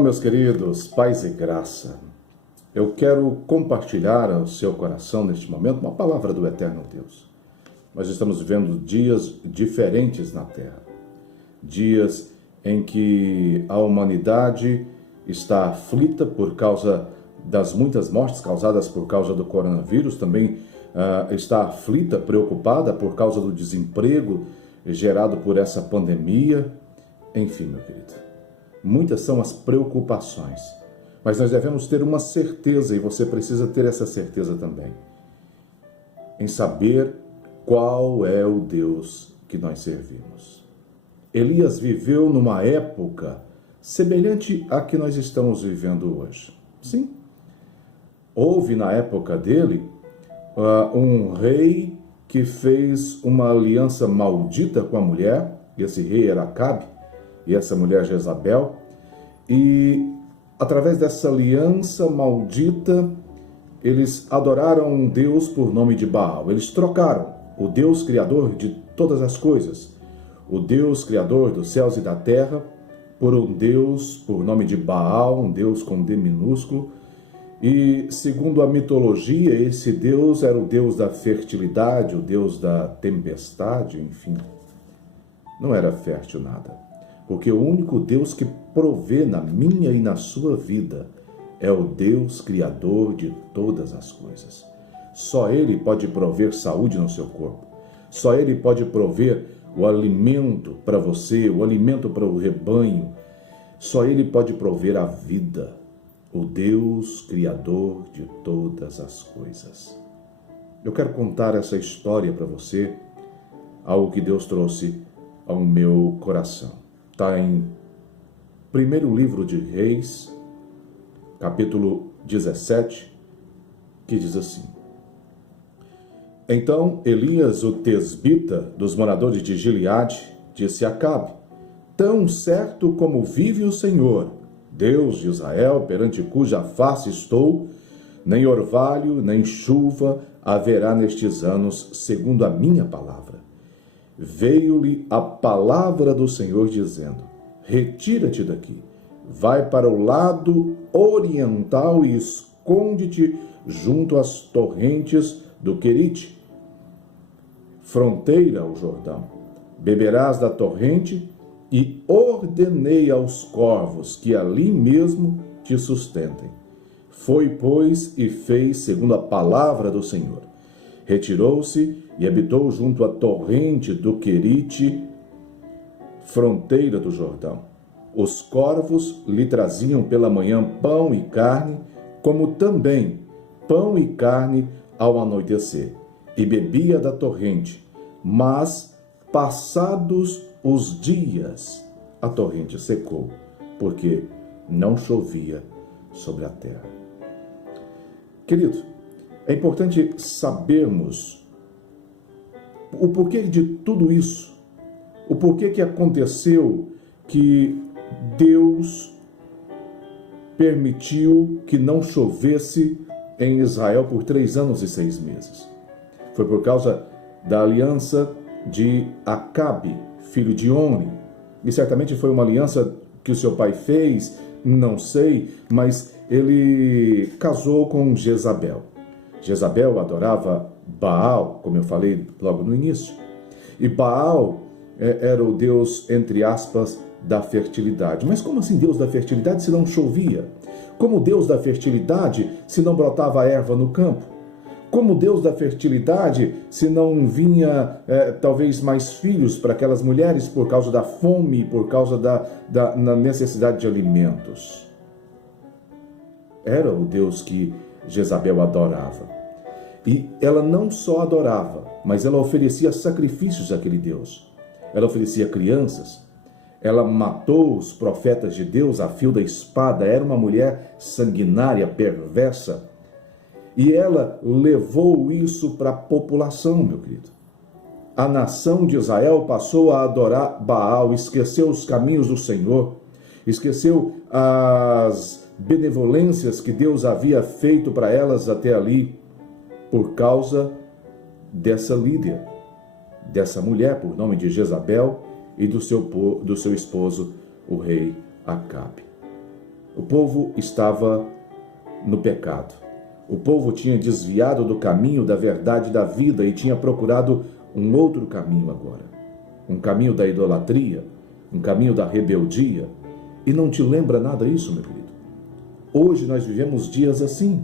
Olá, meus queridos, paz e graça. Eu quero compartilhar ao seu coração neste momento uma palavra do eterno Deus. Nós estamos vivendo dias diferentes na Terra. Dias em que a humanidade está aflita por causa das muitas mortes causadas por causa do coronavírus, também está aflita, preocupada por causa do desemprego gerado por essa pandemia. Enfim, meu querido, muitas são as preocupações, mas nós devemos ter uma certeza, e você precisa ter essa certeza também, em saber qual é o Deus que nós servimos. Elias viveu numa época semelhante à que nós estamos vivendo hoje. Sim, houve na época dele um rei que fez uma aliança maldita com a mulher. Esse rei era Acabe e essa mulher Jezabel, e através dessa aliança maldita eles adoraram um Deus por nome de Baal. Eles trocaram o Deus criador de todas as coisas, o Deus criador dos céus e da terra, por um Deus por nome de Baal, um Deus com D minúsculo. E segundo a mitologia, esse Deus era o Deus da fertilidade, o Deus da tempestade, enfim. Não era fértil nada, porque o único Deus que provê na minha e na sua vida é o Deus criador de todas as coisas. Só Ele pode prover saúde no seu corpo. Só Ele pode prover o alimento para você, o alimento para o rebanho. Só Ele pode prover a vida. O Deus criador de todas as coisas. Eu quero contar essa história para você, algo que Deus trouxe ao meu coração. Está em primeiro livro de Reis, capítulo 17, que diz assim: Então Elias, o tesbita dos moradores de Gileade, disse a Acabe: Tão certo como vive o Senhor, Deus de Israel, perante cuja face estou, nem orvalho, nem chuva haverá nestes anos, segundo a minha palavra. Veio-lhe a palavra do Senhor dizendo: Retira-te daqui, vai para o lado oriental e esconde-te junto às torrentes do Querite, fronteira ao Jordão. Beberás da torrente, e ordenei aos corvos que ali mesmo te sustentem. Foi, pois, e fez segundo a palavra do Senhor. Retirou-se e habitou junto à torrente do Querite, fronteira do Jordão. Os corvos lhe traziam pela manhã pão e carne, como também pão e carne ao anoitecer, e bebia da torrente. Mas, passados os dias, a torrente secou, porque não chovia sobre a terra. Querido, é importante sabermos o porquê de tudo isso, o porquê que aconteceu que Deus permitiu que não chovesse em Israel por 3 anos e 6 meses. Foi por causa da aliança de Acabe, filho de Oni, e certamente foi uma aliança que o seu pai fez, não sei, mas ele casou com Jezabel. Jezabel adorava Baal, como eu falei logo no início, e Baal era o Deus, entre aspas, da fertilidade. Mas como assim Deus da fertilidade se não chovia? Como Deus da fertilidade se não brotava erva no campo? Como Deus da fertilidade, se não vinha talvez mais filhos para aquelas mulheres por causa da fome, por causa da necessidade de alimentos? Era o Deus que Jezabel adorava. E ela não só adorava, mas ela oferecia sacrifícios àquele Deus. Ela oferecia crianças. Ela matou os profetas de Deus a fio da espada. Era uma mulher sanguinária, perversa. E ela levou isso para a população, meu querido. A nação de Israel passou a adorar Baal, esqueceu os caminhos do Senhor, esqueceu as benevolências que Deus havia feito para elas até ali, por causa dessa líder, dessa mulher, por nome de Jezabel, e do seu esposo, o rei Acabe. O povo estava no pecado. O povo tinha desviado do caminho da verdade da vida e tinha procurado um outro caminho agora. Um caminho da idolatria, um caminho da rebeldia. E não te lembra nada isso, meu querido? Hoje nós vivemos dias assim.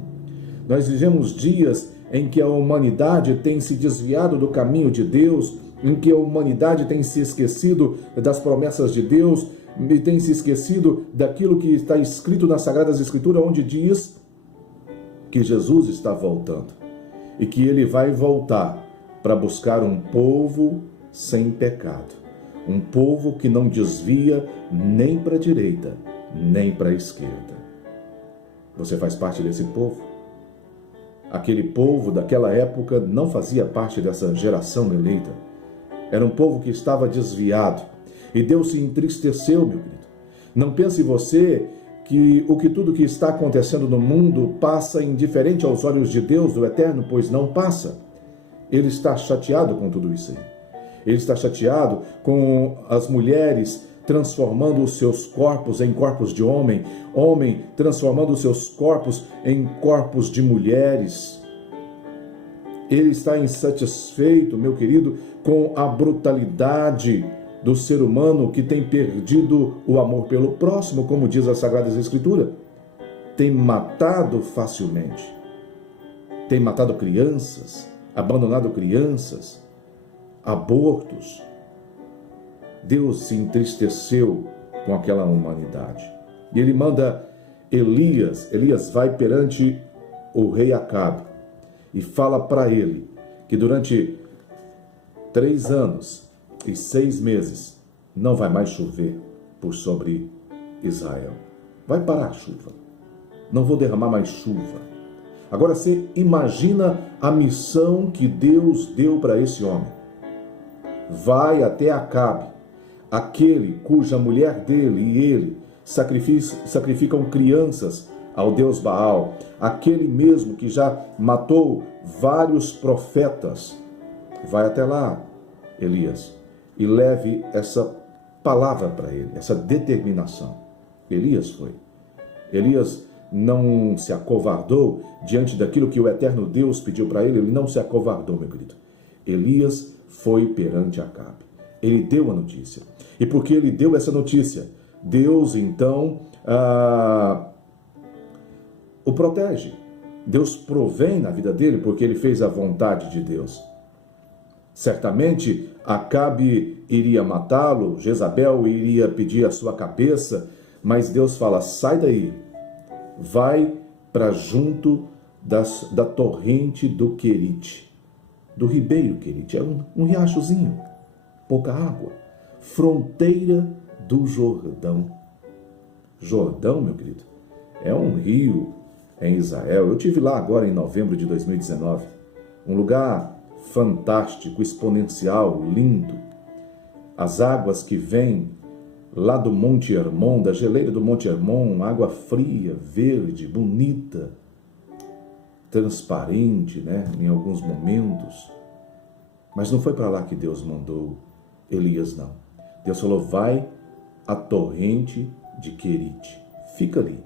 Nós vivemos dias em que a humanidade tem se desviado do caminho de Deus, em que a humanidade tem se esquecido das promessas de Deus e tem se esquecido daquilo que está escrito nas Sagradas Escrituras, onde diz que Jesus está voltando e que ele vai voltar para buscar um povo sem pecado, um povo que não desvia nem para a direita, nem para a esquerda. Você faz parte desse povo? Aquele povo daquela época não fazia parte dessa geração eleita. Era um povo que estava desviado. E Deus se entristeceu, meu querido. Não pense você que tudo que está acontecendo no mundo passa indiferente aos olhos de Deus, do Eterno, pois não passa. Ele está chateado com tudo isso aí. Ele está chateado com as mulheres transformando os seus corpos em corpos de homem, homem transformando os seus corpos em corpos de mulheres. Ele está insatisfeito, meu querido, com a brutalidade do ser humano que tem perdido o amor pelo próximo, como diz as Sagradas Escrituras. Tem matado facilmente. Tem matado crianças, abandonado crianças, abortos. Deus se entristeceu com aquela humanidade. E ele manda Elias vai perante o rei Acabe e fala para ele que durante 3 anos e 6 meses não vai mais chover por sobre Israel. Vai parar a chuva. Não vou derramar mais chuva. Agora você imagina a missão que Deus deu para esse homem. Vai até Acabe, aquele cuja mulher dele e ele sacrificam crianças ao deus Baal, aquele mesmo que já matou vários profetas. Vai até lá, Elias, e leve essa palavra para ele, essa determinação. Elias foi. Elias não se acovardou diante daquilo que o eterno Deus pediu para ele, ele não se acovardou, meu querido. Elias foi perante Acabe. Ele deu a notícia. E porque ele deu essa notícia, Deus então o protege. Deus provém na vida dele porque ele fez a vontade de Deus. Certamente Acabe iria matá-lo, Jezabel iria pedir a sua cabeça, mas Deus fala: sai daí, vai para junto da torrente do Querite, do ribeiro Querite, é um riachozinho, pouca água, fronteira do Jordão. Jordão, meu querido, é um rio em Israel. Eu estive lá agora em novembro de 2019, um lugar fantástico, exponencial, lindo. As águas que vêm lá do Monte Hermon, da geleira do Monte Hermon, água fria, verde, bonita, transparente, né, em alguns momentos. Mas não foi para lá que Deus mandou Elias, não. Deus falou: vai à torrente de Querite, fica ali.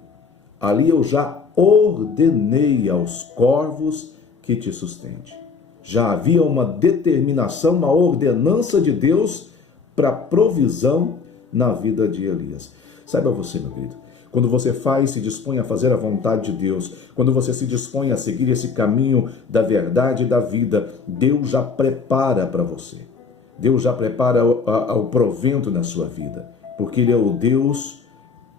Ali eu já ordenei aos corvos que te sustente. Já havia uma determinação, uma ordenança de Deus para provisão na vida de Elias. Saiba você, meu querido, quando você se dispõe a fazer a vontade de Deus, quando você se dispõe a seguir esse caminho da verdade e da vida, Deus já prepara para você. Deus já prepara o provento na sua vida, porque Ele é o Deus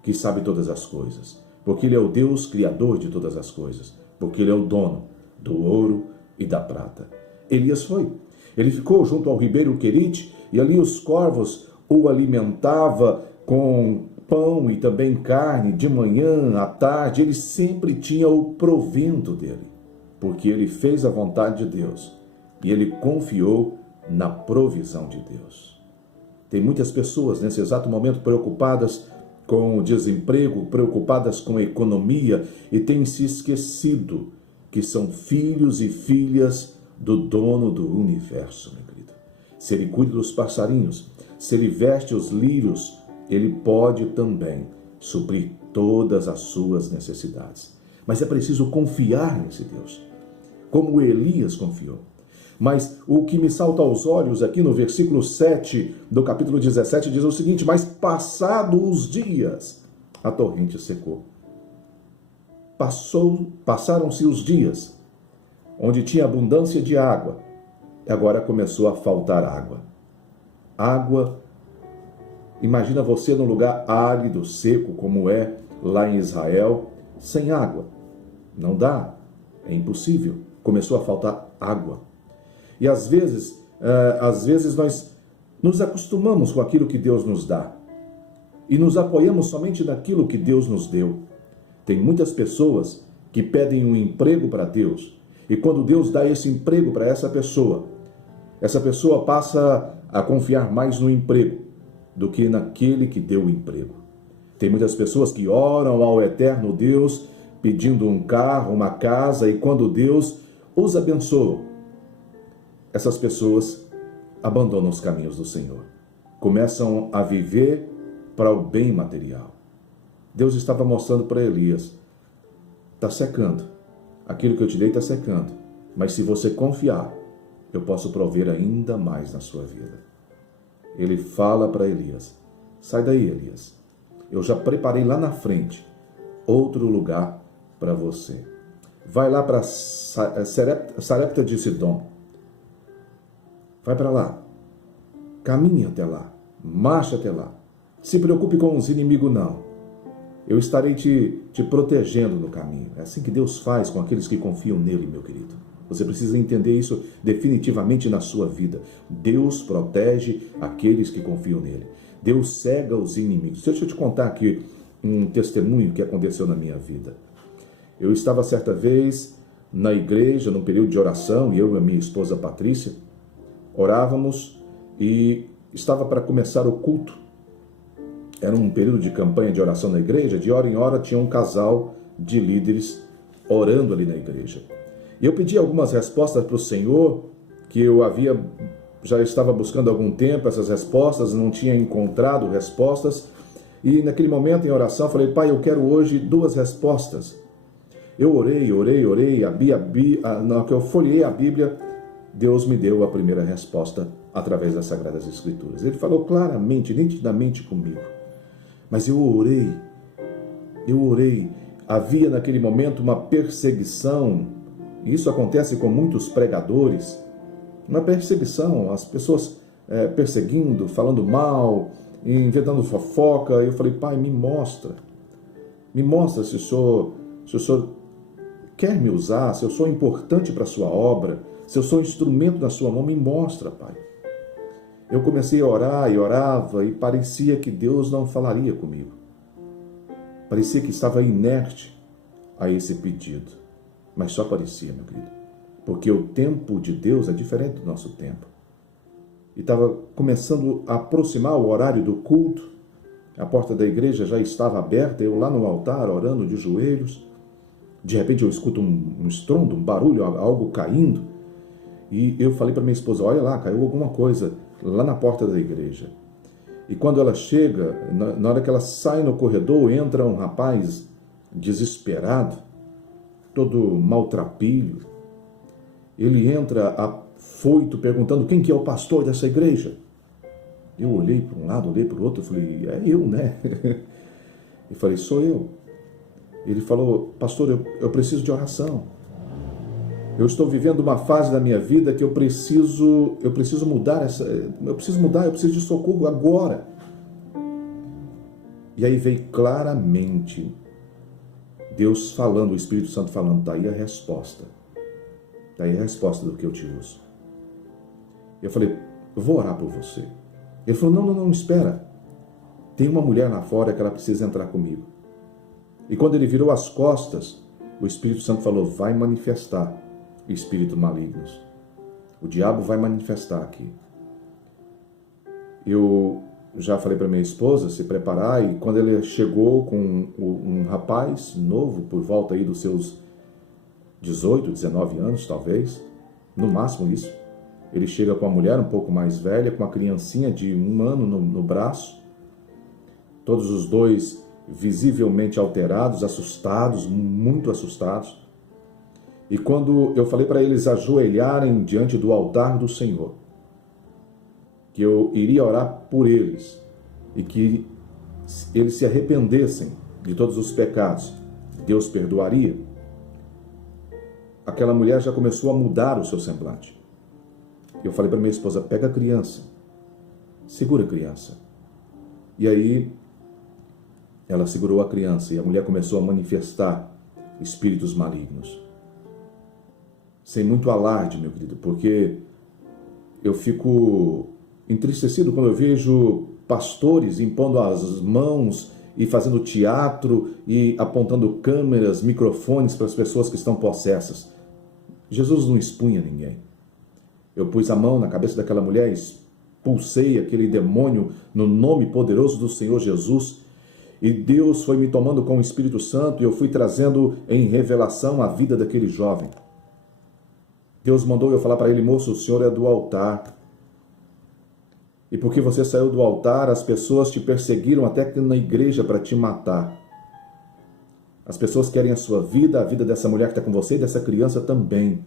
que sabe todas as coisas, porque Ele é o Deus criador de todas as coisas, porque Ele é o dono do ouro e da prata. Elias foi. Ele ficou junto ao ribeiro Querite e ali os corvos o alimentavam com pão e também carne de manhã, à tarde. Ele sempre tinha o provento dele, porque ele fez a vontade de Deus e ele confiou na provisão de Deus. Tem muitas pessoas nesse exato momento preocupadas com o desemprego, preocupadas com a economia e têm se esquecido que são filhos e filhas do dono do universo, meu querido. Se ele cuida dos passarinhos, se ele veste os lírios, ele pode também suprir todas as suas necessidades. Mas é preciso confiar nesse Deus, como Elias confiou. Mas o que me salta aos olhos aqui no versículo 7 do capítulo 17 diz o seguinte: mas passados os dias, a torrente secou. Passaram-se os dias, onde tinha abundância de água, e agora começou a faltar água. Água, imagina você num lugar árido, seco, como é lá em Israel, sem água. Não dá, é impossível. Começou a faltar água. E às vezes nós nos acostumamos com aquilo que Deus nos dá e nos apoiamos somente naquilo que Deus nos deu. Tem muitas pessoas que pedem um emprego para Deus, e quando Deus dá esse emprego para essa pessoa passa a confiar mais no emprego do que naquele que deu o emprego. Tem muitas pessoas que oram ao eterno Deus pedindo um carro, uma casa, e quando Deus os abençoa, essas pessoas abandonam os caminhos do Senhor, começam a viver para o bem material. Deus estava mostrando para Elias: está secando, aquilo que eu te dei está secando, mas se você confiar, eu posso prover ainda mais na sua vida. Ele fala para Elias: sai daí, Elias, eu já preparei lá na frente outro lugar para você. Vai lá para Sarepta de Sidom, vai para lá, caminhe até lá, marche até lá, se preocupe com os inimigos não, eu estarei te protegendo no caminho. É assim que Deus faz com aqueles que confiam nele, meu querido. Você precisa entender isso definitivamente na sua vida. Deus protege aqueles que confiam nele. Deus cega os inimigos. Deixa eu te contar aqui um testemunho que aconteceu na minha vida. Eu estava certa vez na igreja, num período de oração, e eu e a minha esposa Patrícia orávamos e estava para começar o culto. Era um período de campanha de oração na igreja. De hora em hora tinha um casal de líderes orando ali na igreja. E eu pedi algumas respostas para o Senhor, que eu já estava buscando há algum tempo essas respostas, não tinha encontrado respostas. E naquele momento em oração eu falei: Pai, eu quero hoje 2 respostas. Eu orei, na que eu folhei a Bíblia, Deus me deu a primeira resposta através das Sagradas Escrituras. Ele falou claramente, nitidamente comigo. Mas eu orei. Havia naquele momento uma perseguição. Isso acontece com muitos pregadores. Uma perseguição, as pessoas perseguindo, falando mal, inventando fofoca. Eu falei: Pai, me mostra se o Senhor quer me usar, se eu sou importante para a sua obra, se eu sou instrumento na sua mão, me mostra, Pai. Eu comecei a orar e orava e parecia que Deus não falaria comigo. Parecia que estava inerte a esse pedido. Mas só parecia, meu querido. Porque o tempo de Deus é diferente do nosso tempo. E estava começando a aproximar o horário do culto. A porta da igreja já estava aberta, eu lá no altar orando de joelhos. De repente eu escuto um estrondo, um barulho, algo caindo. E eu falei para minha esposa: olha lá, caiu alguma coisa lá na porta da igreja. E quando ela chega, na hora que ela sai no corredor, entra um rapaz desesperado, todo maltrapilho. Ele entra afoito, perguntando: quem que é o pastor dessa igreja? Eu olhei para um lado, olhei para o outro, falei: é eu, né? Eu falei: sou eu. Ele falou: pastor, eu preciso de oração. Eu estou vivendo uma fase da minha vida que eu preciso mudar eu preciso de socorro agora. E aí veio claramente Deus falando, o Espírito Santo falando: está aí a resposta. Está aí a resposta do que eu te uso. Eu falei: eu vou orar por você. Ele falou: não, espera. Tem uma mulher lá fora que ela precisa entrar comigo. E quando ele virou as costas, o Espírito Santo falou: vai manifestar espíritos malignos. O diabo vai manifestar aqui. Eu já falei para minha esposa se preparar, e quando ele chegou com um rapaz novo, por volta aí dos seus 18, 19 anos, talvez, no máximo isso, ele chega com uma mulher um pouco mais velha, com uma criancinha de 1 ano no braço, todos os dois visivelmente alterados, assustados, muito assustados. E quando eu falei para eles ajoelharem diante do altar do Senhor, que eu iria orar por eles e que eles se arrependessem de todos os pecados, Deus perdoaria, aquela mulher já começou a mudar o seu semblante. Eu falei para minha esposa, pega a criança, segura a criança. E aí ela segurou a criança e a mulher começou a manifestar espíritos malignos. Sem muito alarde, meu querido, porque eu fico entristecido quando eu vejo pastores impondo as mãos e fazendo teatro e apontando câmeras, microfones para as pessoas que estão possessas. Jesus não expunha ninguém. Eu pus a mão na cabeça daquela mulher, expulsei aquele demônio no nome poderoso do Senhor Jesus, e Deus foi me tomando com o Espírito Santo e eu fui trazendo em revelação a vida daquele jovem. Deus mandou eu falar para ele, moço, o senhor é do altar. E porque você saiu do altar, as pessoas te perseguiram até na igreja para te matar. As pessoas querem a sua vida, a vida dessa mulher que está com você e dessa criança também.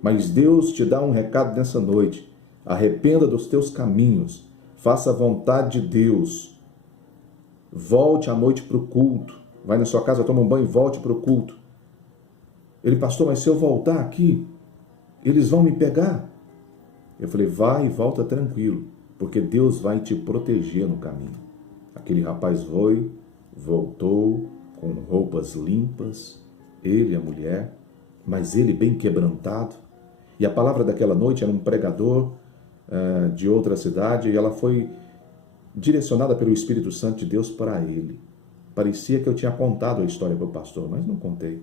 Mas Deus te dá um recado nessa noite. Arrependa dos teus caminhos. Faça a vontade de Deus. Volte à noite para o culto. Vai na sua casa, toma um banho e volte para o culto. Ele, pastor, mas se eu voltar aqui, eles vão me pegar. Eu falei, vai e volta tranquilo, porque Deus vai te proteger no caminho. Aquele rapaz voltou com roupas limpas, ele e a mulher, mas ele bem quebrantado. E a palavra daquela noite era um pregador de outra cidade, e ela foi direcionada pelo Espírito Santo de Deus para ele. Parecia que eu tinha contado a história para o pastor, mas não contei.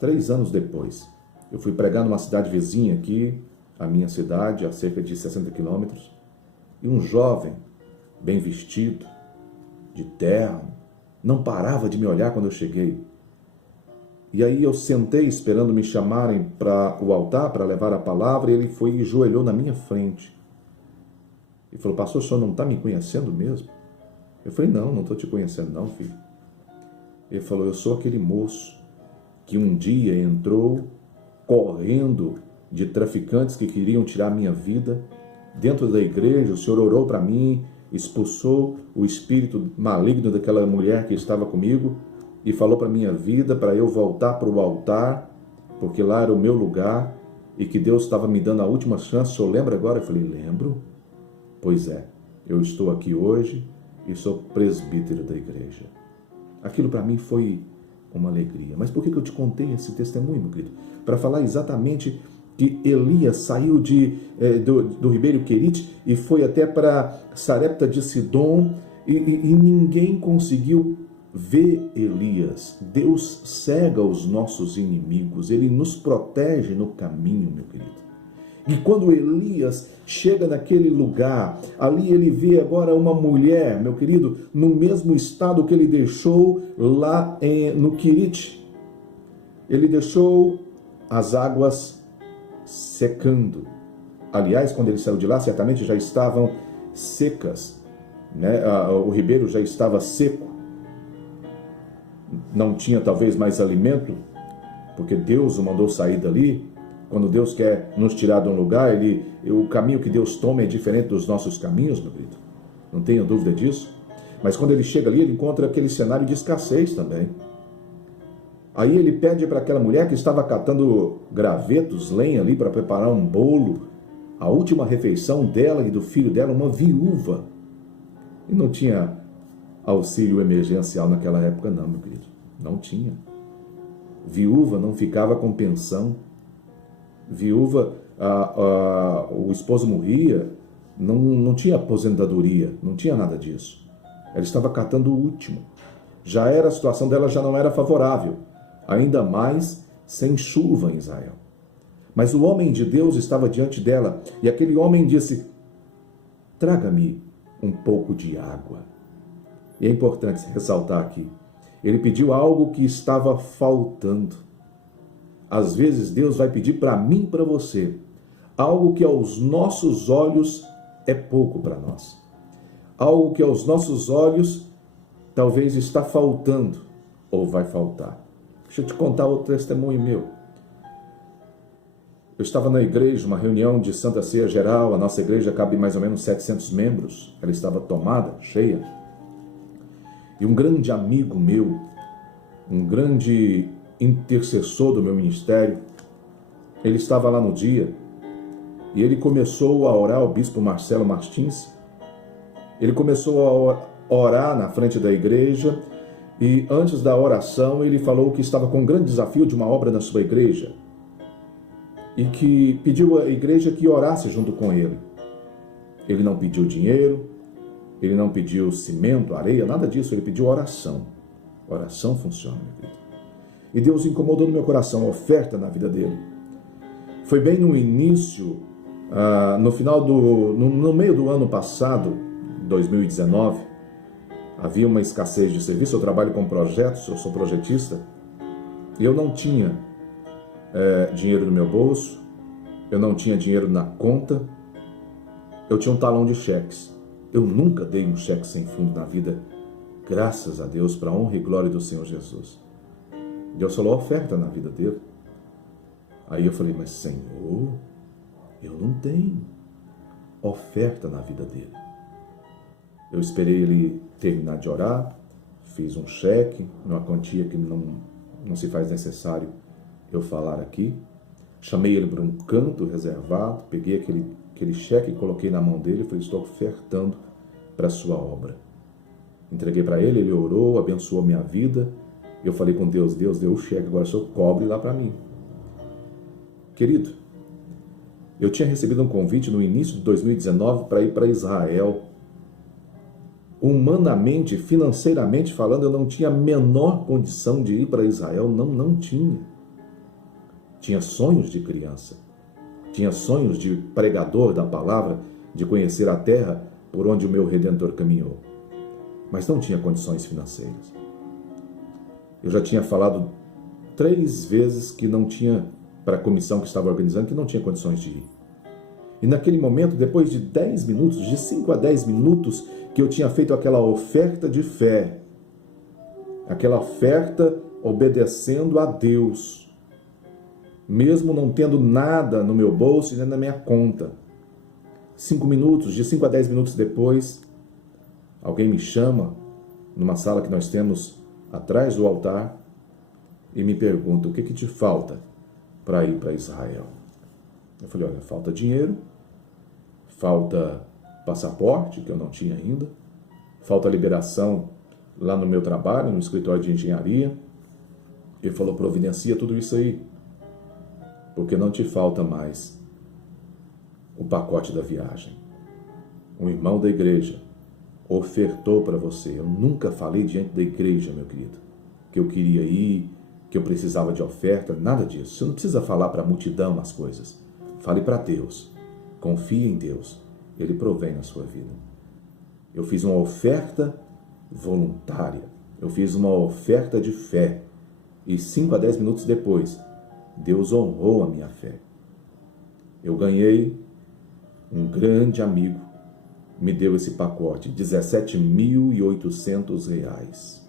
3 anos depois, eu fui pregar numa cidade vizinha aqui, a minha cidade, a cerca de 60 quilômetros, e um jovem, bem vestido, de terno, não parava de me olhar quando eu cheguei. E aí eu sentei esperando me chamarem para o altar, para levar a palavra, e ele foi e ajoelhou na minha frente. E falou, pastor, o senhor não está me conhecendo mesmo? Eu falei, não estou te conhecendo não, filho. Ele falou, eu sou aquele moço que um dia entrou correndo de traficantes que queriam tirar minha vida. Dentro da igreja, o Senhor orou para mim, expulsou o espírito maligno daquela mulher que estava comigo e falou para minha vida, para eu voltar para o altar, porque lá era o meu lugar e que Deus estava me dando a última chance. O senhor lembra agora? Eu falei, lembro. Pois é, eu estou aqui hoje e sou presbítero da igreja. Aquilo para mim foi uma alegria. Mas por que eu te contei esse testemunho, meu querido? Para falar exatamente que Elias saiu do Ribeiro Querite e foi até para Sarepta de Sidom e ninguém conseguiu ver Elias. Deus cega os nossos inimigos, Ele nos protege no caminho, meu querido. E quando Elias chega naquele lugar, ali ele vê agora uma mulher, meu querido, no mesmo estado que ele deixou lá no Querite. Ele deixou as águas secando. Aliás, quando ele saiu de lá, certamente já estavam secas, né? O ribeiro já estava seco. Não tinha talvez mais alimento, porque Deus o mandou sair dali. Quando Deus quer nos tirar de um lugar, o caminho que Deus toma é diferente dos nossos caminhos, meu querido. Não tenha dúvida disso. Mas quando ele chega ali, ele encontra aquele cenário de escassez também. Aí ele pede para aquela mulher que estava catando gravetos, lenha ali para preparar um bolo, a última refeição dela e do filho dela, uma viúva. E não tinha auxílio emergencial naquela época não, meu querido. Não tinha. Viúva não ficava com pensão. Viúva, o esposo morria, não tinha aposentadoria, não tinha nada disso. Ela estava catando o último. A situação dela já não era favorável, ainda mais sem chuva em Israel. Mas o homem de Deus estava diante dela, e aquele homem disse, traga-me um pouco de água. E é importante ressaltar aqui, ele pediu algo que estava faltando. Às vezes Deus vai pedir para mim e para você algo que aos nossos olhos é pouco para nós. algo que aos nossos olhos talvez está faltando ou vai faltar. Deixa eu te contar outro testemunho meu. Eu estava na igreja, uma reunião de Santa Ceia Geral, a nossa igreja cabe mais ou menos 700 membros, ela estava tomada, cheia. E um grande amigo meu, um grande intercessor do meu ministério, ele estava lá no dia e ele começou a orar, o bispo Marcelo Martins, ele começou a orar na frente da igreja e antes da oração ele falou que estava com um grande desafio de uma obra na sua igreja e que pediu à igreja que orasse junto com ele. Ele não pediu dinheiro, ele não pediu cimento, areia, nada disso, ele pediu oração. Oração funciona, meu querido. E Deus incomodou no meu coração a oferta na vida dele. Foi bem no início, no meio do ano passado, 2019, havia uma escassez de serviço, eu trabalho com projetos, eu sou projetista, e eu não tinha dinheiro no meu bolso, eu não tinha dinheiro na conta, eu tinha um talão de cheques. Eu nunca dei um cheque sem fundo na vida, graças a Deus, para a honra e glória do Senhor Jesus. Deus falou oferta na vida dele. Aí eu falei, mas Senhor, eu não tenho oferta na vida dele. Eu esperei ele terminar de orar, fiz um cheque, numa quantia que não se faz necessário eu falar aqui. Chamei ele para um canto reservado, peguei aquele cheque e coloquei na mão dele e falei, estou ofertando para a sua obra. Entreguei para ele, ele orou, abençoou a minha vida. Eu falei com Deus, Deus deu o cheque, agora o Senhor cobre lá para mim. Querido, eu tinha recebido um convite no início de 2019 para ir para Israel. Humanamente, financeiramente falando, eu não tinha a menor condição de ir para Israel, não tinha. Tinha sonhos de criança, tinha sonhos de pregador da palavra, de conhecer a terra por onde o meu Redentor caminhou, mas não tinha condições financeiras. Eu já tinha falado 3 vezes que não tinha, para a comissão que estava organizando, que não tinha condições de ir. E naquele momento, depois de 10 minutos, de 5 a 10 minutos, que eu tinha feito aquela oferta de fé, aquela oferta obedecendo a Deus, mesmo não tendo nada no meu bolso e nem na minha conta. 5 minutos, de 5 a 10 minutos depois, alguém me chama numa sala que nós temos atrás do altar e me pergunta, o que te falta para ir para Israel? Eu falei, olha, falta dinheiro, falta passaporte, que eu não tinha ainda, falta liberação lá no meu trabalho, no escritório de engenharia. Ele falou, providencia tudo isso aí, porque não te falta mais o pacote da viagem. Um irmão da igreja ofertou para você. Eu nunca falei diante da igreja, meu querido, que eu queria ir, que eu precisava de oferta, nada disso. Você não precisa falar para a multidão as coisas. Fale para Deus. Confie em Deus. Ele provém na sua vida. Eu fiz uma oferta voluntária. Eu fiz uma oferta de fé. E 5 a 10 minutos depois, Deus honrou a minha fé. Eu ganhei, um grande amigo me deu esse pacote, R$17.800.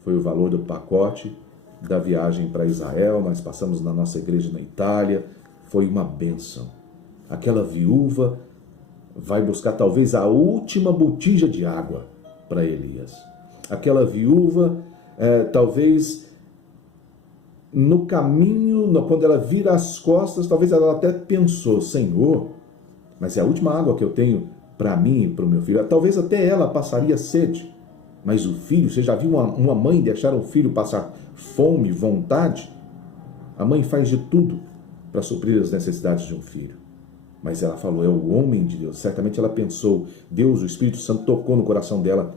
Foi o valor do pacote da viagem para Israel. Nós passamos na nossa igreja na Itália. Foi uma bênção. Aquela viúva vai buscar talvez a última botija de água para Elias. Aquela viúva, talvez no caminho, quando ela vira as costas, talvez ela até pensou, Senhor, mas é a última água que eu tenho para mim e para o meu filho. Talvez até ela passaria sede, mas o filho, você já viu uma mãe deixar o filho passar fome, vontade? A mãe faz de tudo para suprir as necessidades de um filho. Mas ela falou, é o homem de Deus. Certamente ela pensou, Deus, o Espírito Santo tocou no coração dela,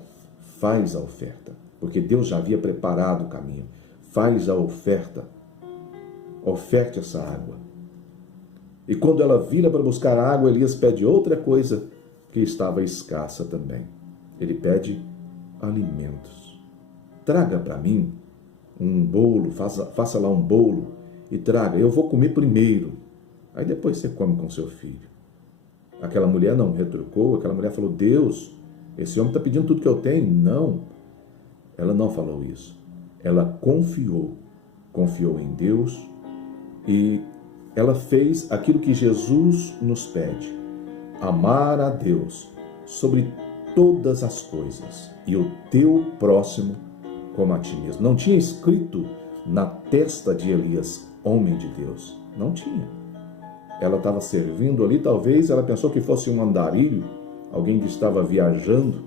faz a oferta, porque Deus já havia preparado o caminho. Faz a oferta, oferte essa água. E quando ela vira para buscar água, Elias pede outra coisa que estava escassa também. Ele pede alimentos. Traga para mim um bolo, faça lá um bolo e traga. Eu vou comer primeiro, aí depois você come com seu filho. Aquela mulher não retrucou, aquela mulher falou, Deus Esse homem está pedindo tudo que eu tenho. Não, ela não falou isso. Ela confiou em Deus e ela fez aquilo que Jesus nos pede: amar a Deus sobre todas as coisas e o teu próximo como a ti mesmo. Não tinha escrito na testa de Elias, homem de Deus. Não tinha. Ela estava servindo ali, talvez ela pensou que fosse um andarilho, alguém que estava viajando.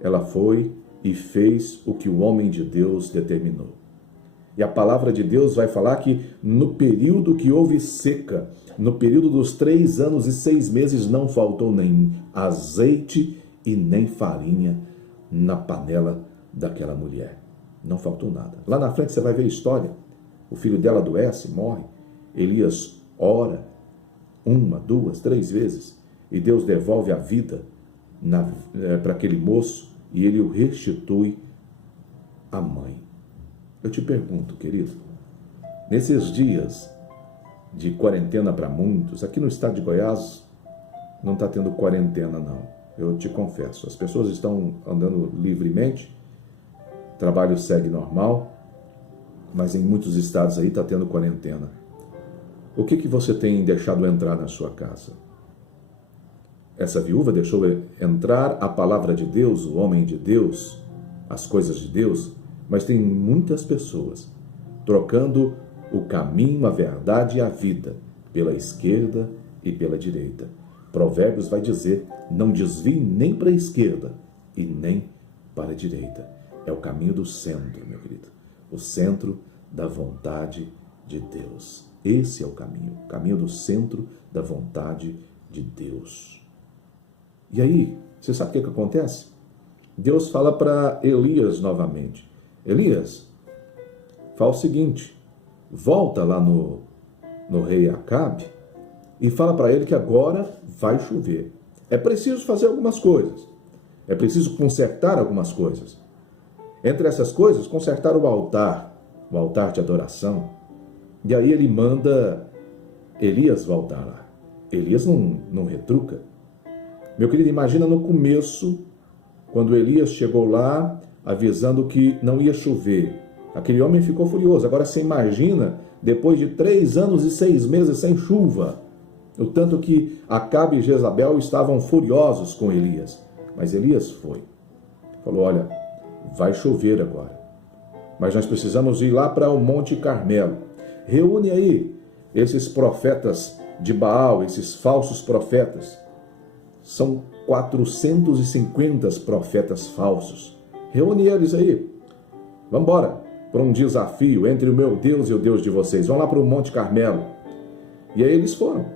Ela foi e fez o que o homem de Deus determinou. E a palavra de Deus vai falar que no período que houve seca, no período dos 3 anos e 6 meses, não faltou nem azeite e nem farinha na panela daquela mulher. Não faltou nada. Lá na frente você vai ver a história. O filho dela adoece, morre. Elias ora 1, 2, 3 vezes e Deus devolve a vida para aquele moço e ele o restitui à mãe. Eu te pergunto, querido, nesses dias de quarentena para muitos, aqui no estado de Goiás não está tendo quarentena não, eu te confesso, as pessoas estão andando livremente, o trabalho segue normal, mas em muitos estados aí está tendo quarentena. O que você tem deixado entrar na sua casa? Essa viúva deixou entrar a palavra de Deus, o homem de Deus, as coisas de Deus, mas tem muitas pessoas trocando o caminho, a verdade e a vida pela esquerda e pela direita. Provérbios vai dizer: não desvie nem para a esquerda e nem para a direita. É o caminho do centro, meu querido. O centro da vontade de Deus. Esse é o caminho do centro da vontade de Deus. E aí, você sabe o que acontece? Deus fala para Elias novamente: Elias, fala o seguinte, volta lá no rei Acabe e fala para ele que agora vai chover. É preciso fazer algumas coisas. É preciso consertar algumas coisas. Entre essas coisas, consertar o altar de adoração. E aí ele manda Elias voltar lá. Elias não retruca. Meu querido, imagina no começo, quando Elias chegou lá, avisando que não ia chover. Aquele homem ficou furioso. Agora você imagina, depois de 3 anos e 6 meses sem chuva, o tanto que Acabe e Jezabel estavam furiosos com Elias. Mas Elias foi. Falou: olha, vai chover agora. Mas nós precisamos ir lá para o Monte Carmelo. Reúne aí esses profetas de Baal, esses falsos profetas. São 450 profetas falsos. Reúne eles aí. Vamos embora para um desafio entre o meu Deus e o Deus de vocês. Vão lá para o Monte Carmelo. E aí eles foram.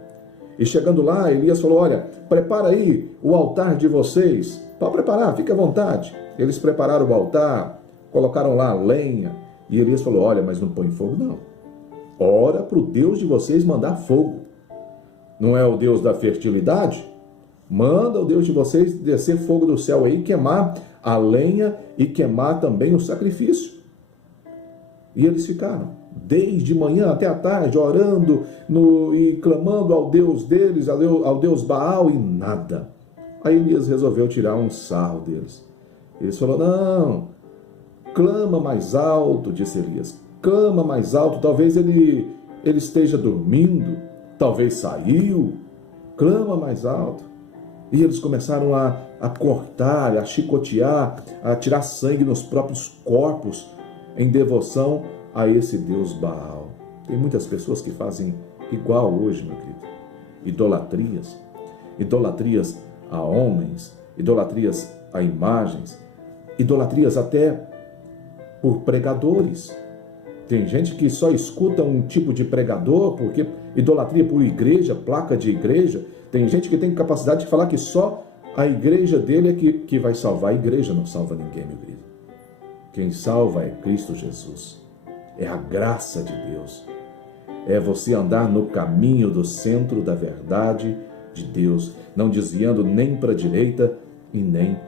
E chegando lá, Elias falou: olha, prepara aí o altar de vocês. Pode preparar, fique à vontade. Eles prepararam o altar, colocaram lá a lenha. E Elias falou: olha, mas não põe fogo não. Ora para o Deus de vocês mandar fogo. Não é o Deus da fertilidade? Manda o Deus de vocês descer fogo do céu aí, queimar a lenha e queimar também o sacrifício. E eles ficaram, desde manhã até a tarde, orando e clamando ao Deus deles, ao Deus Baal, e nada. Aí Elias resolveu tirar um sarro deles. Eles falaram: não, clama mais alto, disse Elias. Clama mais alto, talvez ele esteja dormindo, talvez saiu. Clama mais alto. E eles começaram a cortar, a chicotear, a tirar sangue nos próprios corpos em devoção a esse Deus Baal. Tem muitas pessoas que fazem igual hoje, meu querido. Idolatrias a homens, idolatrias a imagens, idolatrias até por pregadores. Tem gente que só escuta um tipo de pregador, porque idolatria por igreja, placa de igreja. Tem gente que tem capacidade de falar que só a igreja dele é que vai salvar. A igreja não salva ninguém, meu querido. Quem salva é Cristo Jesus. É a graça de Deus. É você andar no caminho do centro da verdade de Deus, não desviando nem para a direita e nem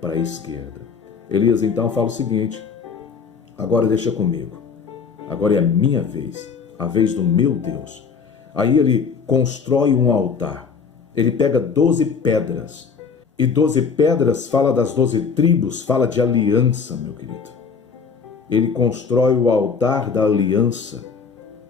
para a esquerda. Elias então fala o seguinte: agora deixa comigo. Agora é a minha vez, a vez do meu Deus. Aí ele constrói um altar. Ele pega 12 pedras E 12 pedras fala das 12 tribos, fala de aliança, meu querido. Ele constrói o altar da aliança,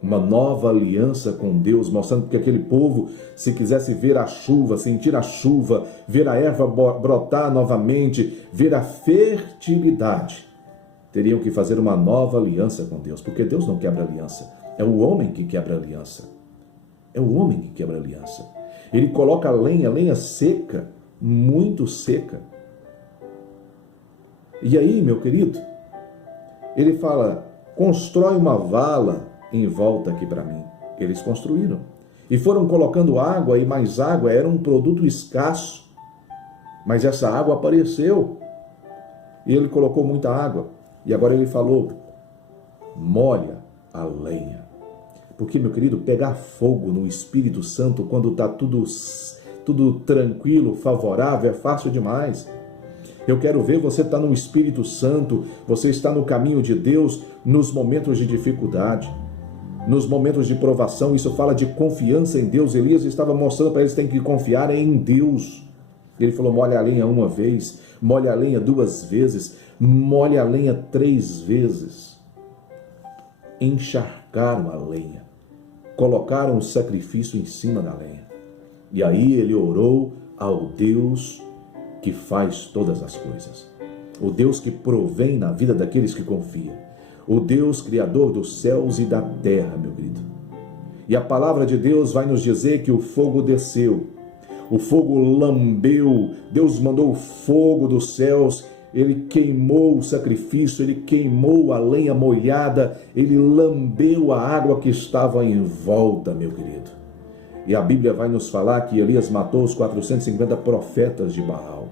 uma nova aliança com Deus, mostrando que aquele povo, se quisesse ver a chuva, sentir a chuva, ver a erva brotar novamente, ver a fertilidade, teriam que fazer uma nova aliança com Deus, porque Deus não quebra aliança, é o homem que quebra aliança. É o homem que quebra aliança. Ele coloca a lenha seca, muito seca. E aí, meu querido, ele fala, constrói uma vala em volta aqui para mim. Eles construíram. E foram colocando água e mais água, era um produto escasso. Mas essa água apareceu. E ele colocou muita água. E agora ele falou, molha a lenha. Porque, meu querido, pegar fogo no Espírito Santo quando está tudo tranquilo, favorável, é fácil demais. Eu quero ver você estar no Espírito Santo, você está no caminho de Deus nos momentos de dificuldade, nos momentos de provação. Isso fala de confiança em Deus. Elias estava mostrando para eles que têm que confiar em Deus. Ele falou, molha a lenha uma vez, molha a lenha 2 vezes, molha a lenha 3 vezes. Encharcaram a lenha, colocaram o sacrifício em cima da lenha. E aí ele orou ao Deus que faz todas as coisas. O Deus que provém na vida daqueles que confiam. O Deus criador dos céus e da terra, meu querido. E a palavra de Deus vai nos dizer que o fogo desceu. O fogo lambeu. Deus mandou o fogo dos céus. Ele queimou o sacrifício, ele queimou a lenha molhada, ele lambeu a água que estava em volta, meu querido. E a Bíblia vai nos falar que Elias matou os 450 profetas de Baal.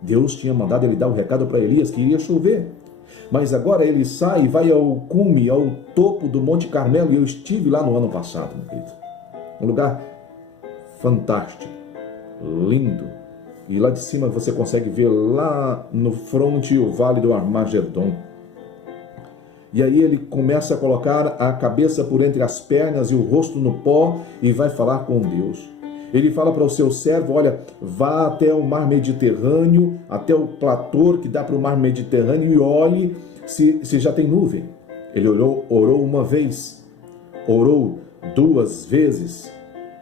Deus tinha mandado ele dar o recado para Elias que iria chover. Mas agora ele sai e vai ao cume, ao topo do Monte Carmelo. E eu estive lá no ano passado, meu querido. Um lugar fantástico, lindo. E lá de cima você consegue ver lá no fronte o Vale do Armagedon. E aí ele começa a colocar a cabeça por entre as pernas e o rosto no pó e vai falar com Deus. Ele fala para o seu servo, olha, vá até o mar Mediterrâneo, até o platô que dá para o mar Mediterrâneo e olhe se já tem nuvem. Ele orou uma vez, orou 2 vezes,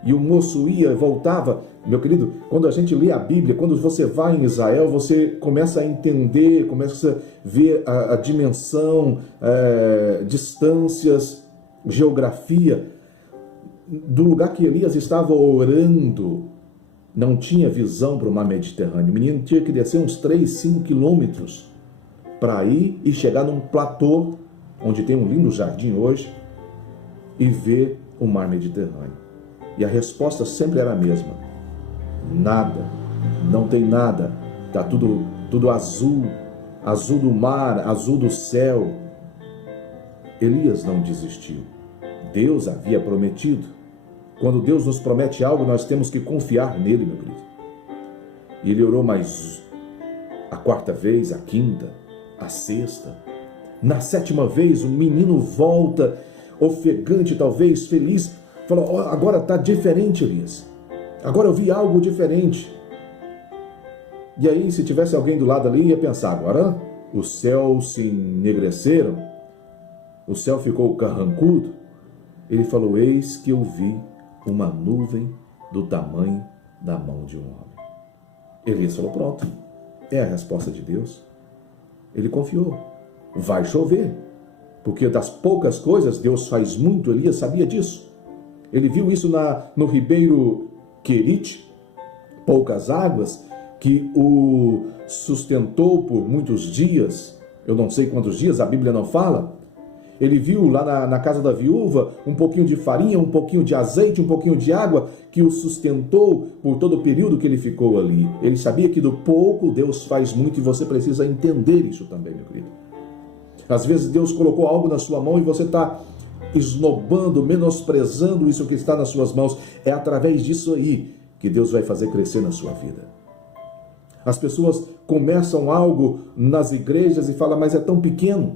e o moço ia e voltava. Meu querido, quando a gente lê a Bíblia, quando você vai em Israel, você começa a entender, começa a ver a dimensão, distâncias, geografia do lugar que Elias estava orando. Não tinha visão para o mar Mediterrâneo. O menino tinha que descer uns 3, 5 quilômetros para ir e chegar num platô, onde tem um lindo jardim hoje, e ver o mar Mediterrâneo. E a resposta sempre era a mesma. Nada, não tem nada, está tudo azul, azul do mar, azul do céu. Elias não desistiu. Deus havia prometido. Quando Deus nos promete algo, nós temos que confiar nele, meu querido. E ele orou mais a 4ª vez, a 5ª, a 6ª. Na 7ª vez, o menino volta, ofegante, talvez, feliz. Falou, oh, agora está diferente, Elias. Agora eu vi algo diferente. E aí, se tivesse alguém do lado ali, ia pensar, agora os céus se enegreceram, o céu ficou carrancudo. Ele falou, eis que eu vi uma nuvem do tamanho da mão de um homem. Elias falou, pronto, é a resposta de Deus. Ele confiou, vai chover, porque das poucas coisas Deus faz muito. Elias sabia disso. Ele viu isso no ribeiro Querite, poucas águas, que o sustentou por muitos dias. Eu não sei quantos dias, a Bíblia não fala. Ele viu lá na casa da viúva um pouquinho de farinha, um pouquinho de azeite, um pouquinho de água, que o sustentou por todo o período que ele ficou ali. Ele sabia que do pouco Deus faz muito, e você precisa entender isso também, meu querido. Às vezes Deus colocou algo na sua mão e você está esnobando, menosprezando isso que está nas suas mãos. É através disso aí que Deus vai fazer crescer na sua vida. As pessoas começam algo nas igrejas e falam, mas é tão pequeno.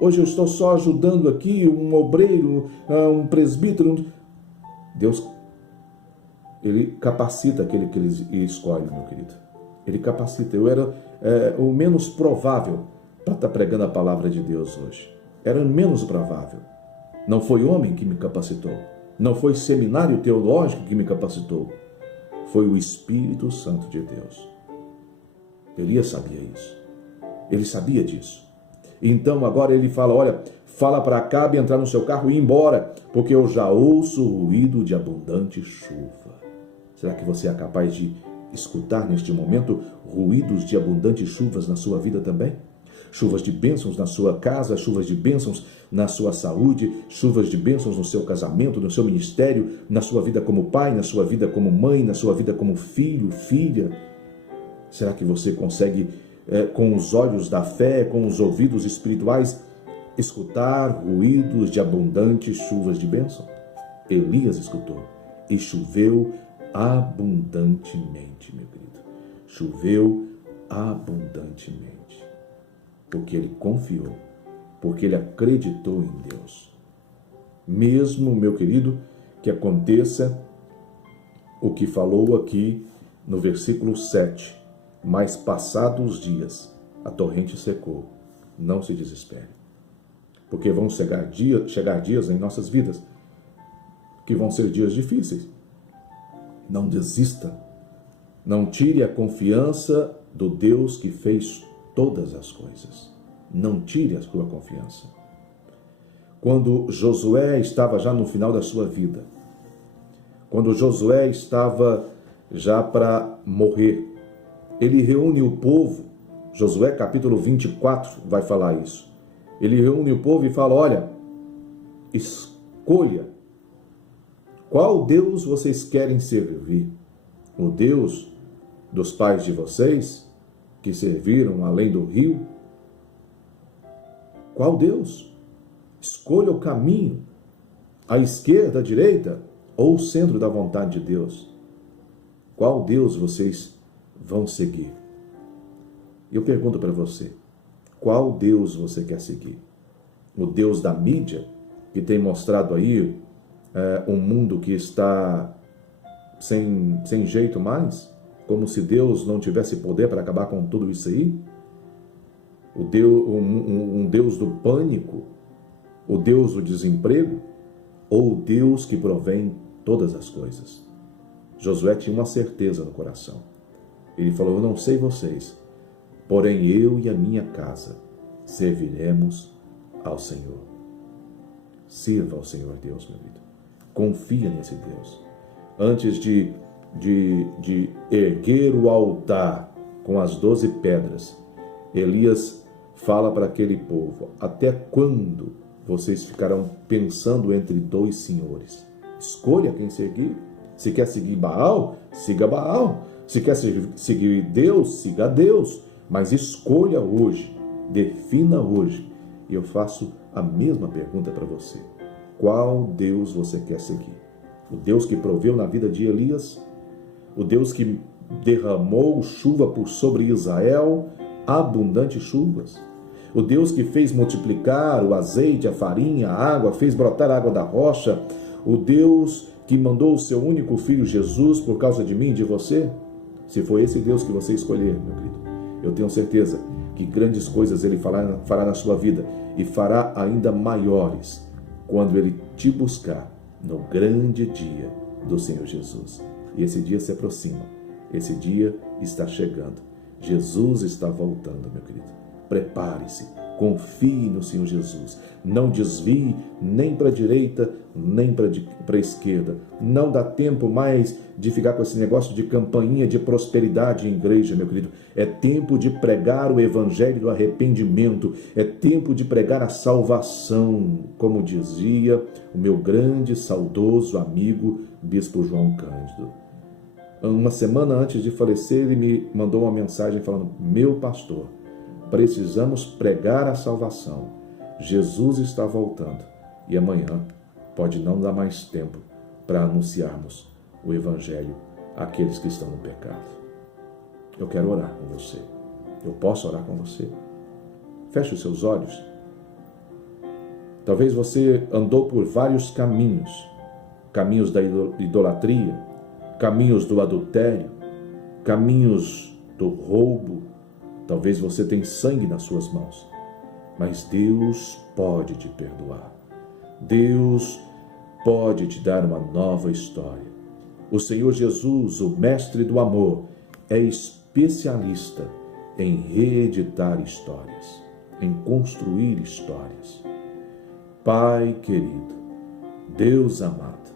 Hoje eu estou só ajudando aqui um obreiro, um presbítero. Deus ele capacita aquele que ele escolhe, meu querido. Ele capacita. Eu era o menos provável para estar pregando a palavra de Deus hoje. Era o menos provável. Não foi homem que me capacitou. Não foi seminário teológico que me capacitou. Foi o Espírito Santo de Deus. Elias sabia isso. Ele sabia disso. Então agora ele fala, olha, fala para Acabe entrar no seu carro e ir embora, porque eu já ouço o ruído de abundante chuva. Será que você é capaz de escutar neste momento ruídos de abundantes chuvas na sua vida também? Chuvas de bênçãos na sua casa, chuvas de bênçãos na sua saúde, chuvas de bênçãos no seu casamento, no seu ministério, na sua vida como pai, na sua vida como mãe, na sua vida como filho, filha. Será que você consegue, com os olhos da fé, com os ouvidos espirituais, escutar ruídos de abundantes chuvas de bênção? Elias escutou e choveu abundantemente, meu querido. Choveu abundantemente. Porque ele confiou, porque ele acreditou em Deus. Mesmo, meu querido, que aconteça o que falou aqui no versículo 7, mas passados os dias, a torrente secou, não se desespere. Porque vão chegar dias em nossas vidas que vão ser dias difíceis. Não desista. Não tire a confiança do Deus que fez todas as coisas. Não tire a sua confiança. Quando Josué estava já no final da sua vida, quando Josué estava já para morrer, ele reúne o povo. Josué capítulo 24 vai falar isso. Ele reúne o povo e fala, olha, escolha qual Deus vocês querem servir. O Deus dos pais de vocês, que serviram além do rio? Qual Deus? Escolha o caminho, a esquerda, a direita ou o centro da vontade de Deus. Qual Deus vocês vão seguir? Eu pergunto para você, qual Deus você quer seguir? O Deus da mídia, que tem mostrado aí um mundo que está sem jeito mais? Como se Deus não tivesse poder para acabar com tudo isso aí? Um Deus do pânico? O Deus do desemprego? Ou o Deus que provém todas as coisas? Josué tinha uma certeza no coração. Ele falou, eu não sei vocês, porém eu e a minha casa serviremos ao Senhor. Sirva ao Senhor Deus, meu querido. Confia nesse Deus. Antes de erguer o altar com as 12 pedras, Elias fala para aquele povo, até quando vocês ficarão pensando entre dois senhores? Escolha quem seguir. Se quer seguir Baal, siga Baal. Se quer seguir Deus, siga Deus. Mas escolha hoje, defina hoje. E eu faço a mesma pergunta para você. Qual Deus você quer seguir? O Deus que proveu na vida de Elias? O Deus que derramou chuva por sobre Israel, abundantes chuvas? O Deus que fez multiplicar o azeite, a farinha, a água, fez brotar a água da rocha? O Deus que mandou o seu único filho Jesus por causa de mim e de você? Se for esse Deus que você escolher, meu querido, eu tenho certeza que grandes coisas Ele fará na sua vida e fará ainda maiores quando Ele te buscar no grande dia do Senhor Jesus. E esse dia se aproxima, esse dia está chegando. Jesus está voltando, meu querido. Prepare-se, confie no Senhor Jesus. Não desvie nem para a direita, nem para a esquerda. Não dá tempo mais de ficar com esse negócio de campainha de prosperidade em igreja, meu querido. É tempo de pregar o evangelho do arrependimento. É tempo de pregar a salvação, como dizia o meu grande, saudoso amigo, Bispo João Cândido. Uma semana antes de falecer, ele me mandou uma mensagem falando, meu pastor, precisamos pregar a salvação. Jesus está voltando e amanhã pode não dar mais tempo para anunciarmos o evangelho àqueles que estão no pecado. Eu quero orar com você. Eu posso orar com você? Feche os seus olhos. Talvez você andou por vários caminhos da idolatria, caminhos do adultério, caminhos do roubo. Talvez você tenha sangue nas suas mãos, mas Deus pode te perdoar. Deus pode te dar uma nova história. O Senhor Jesus, o Mestre do amor, é especialista em reeditar histórias, em construir histórias. Pai querido, Deus amado,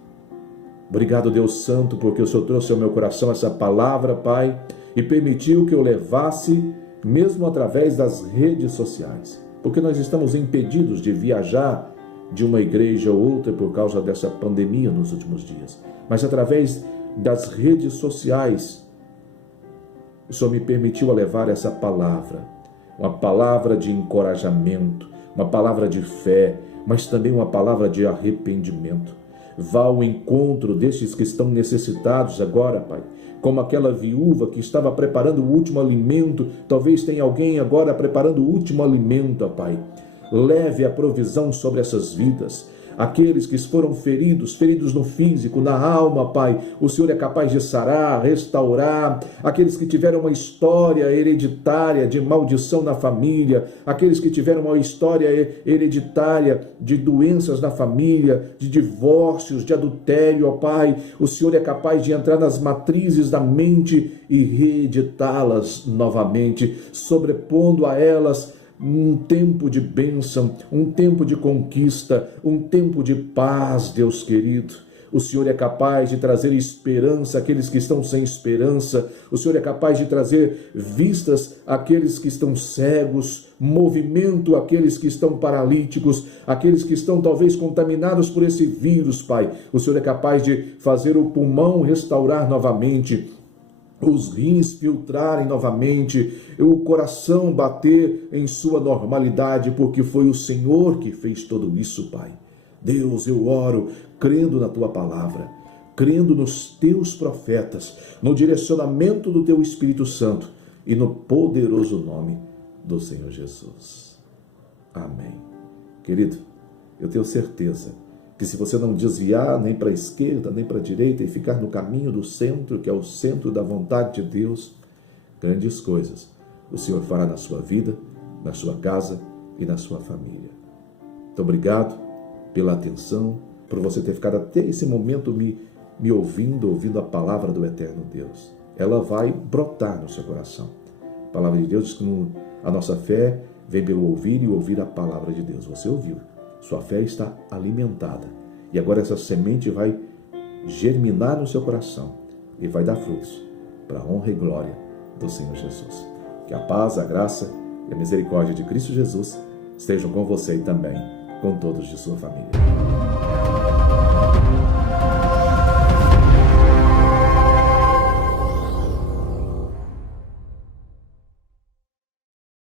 obrigado, Deus Santo, porque o Senhor trouxe ao meu coração essa palavra, Pai, e permitiu que eu levasse, mesmo através das redes sociais, porque nós estamos impedidos de viajar de uma igreja ou outra por causa dessa pandemia nos últimos dias. Mas através das redes sociais, o Senhor me permitiu levar essa palavra, uma palavra de encorajamento, uma palavra de fé, mas também uma palavra de arrependimento. Vá ao encontro destes que estão necessitados agora, Pai, como aquela viúva que estava preparando o último alimento. Talvez tenha alguém agora preparando o último alimento, ó Pai. Leve a provisão sobre essas vidas. Aqueles que foram feridos no físico, na alma, Pai, o Senhor é capaz de sarar, restaurar. Aqueles que tiveram uma história hereditária de maldição na família, aqueles que tiveram uma história hereditária de doenças na família, de divórcios, de adultério, ó Pai, o Senhor é capaz de entrar nas matrizes da mente e reeditá-las novamente, sobrepondo a elas um tempo de bênção, um tempo de conquista, um tempo de paz, Deus querido. O Senhor é capaz de trazer esperança àqueles que estão sem esperança. O Senhor é capaz de trazer vistas àqueles que estão cegos, movimento àqueles que estão paralíticos, aqueles que estão talvez contaminados por esse vírus, Pai. O Senhor é capaz de fazer o pulmão restaurar novamente, os rins filtrarem novamente, o coração bater em sua normalidade, porque foi o Senhor que fez tudo isso, Pai. Deus, eu oro crendo na Tua palavra, crendo nos Teus profetas, no direcionamento do Teu Espírito Santo e no poderoso nome do Senhor Jesus. Amém. Querido, eu tenho certeza que se você não desviar nem para a esquerda, nem para a direita e ficar no caminho do centro, que é o centro da vontade de Deus, grandes coisas o Senhor fará na sua vida, na sua casa e na sua família. Muito obrigado pela atenção, por você ter ficado até esse momento me ouvindo a palavra do eterno Deus. Ela vai brotar no seu coração. A palavra de Deus diz que a nossa fé vem pelo ouvir e ouvir a palavra de Deus. Você ouviu. Sua fé está alimentada. E agora essa semente vai germinar no seu coração e vai dar frutos para a honra e glória do Senhor Jesus. Que a paz, a graça e a misericórdia de Cristo Jesus estejam com você e também com todos de sua família.